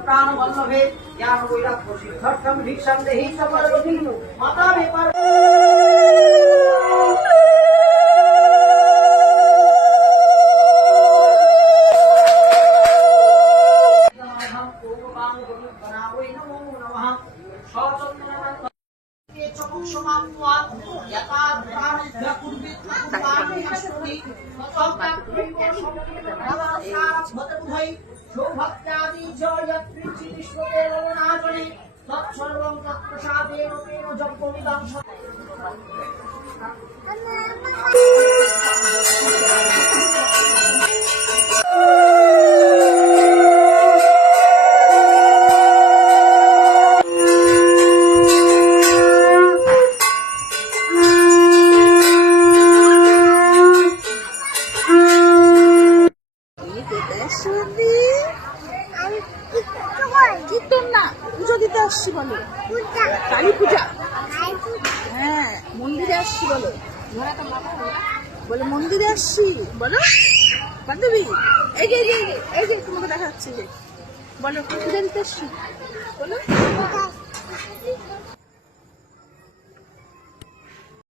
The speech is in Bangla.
प्राणवल्लभे ज्ञान वैराग्य सिद्धार्थम भिक्षां देहि समरवती माता विपर सौभक्त्यादि च यत्प्रीतिष्वनाचने तत्सर्वं तत्प्रसादेन तेन जपमिदं কালী পূজা হ্যাঁ মন্দিরে আসছি বলো বলে মন্দিরে আসছি বলো বান্ধবী এই যে এই যে তোমাকে দেখা যাচ্ছে যে বলো পূজা দিতে আসছি বলো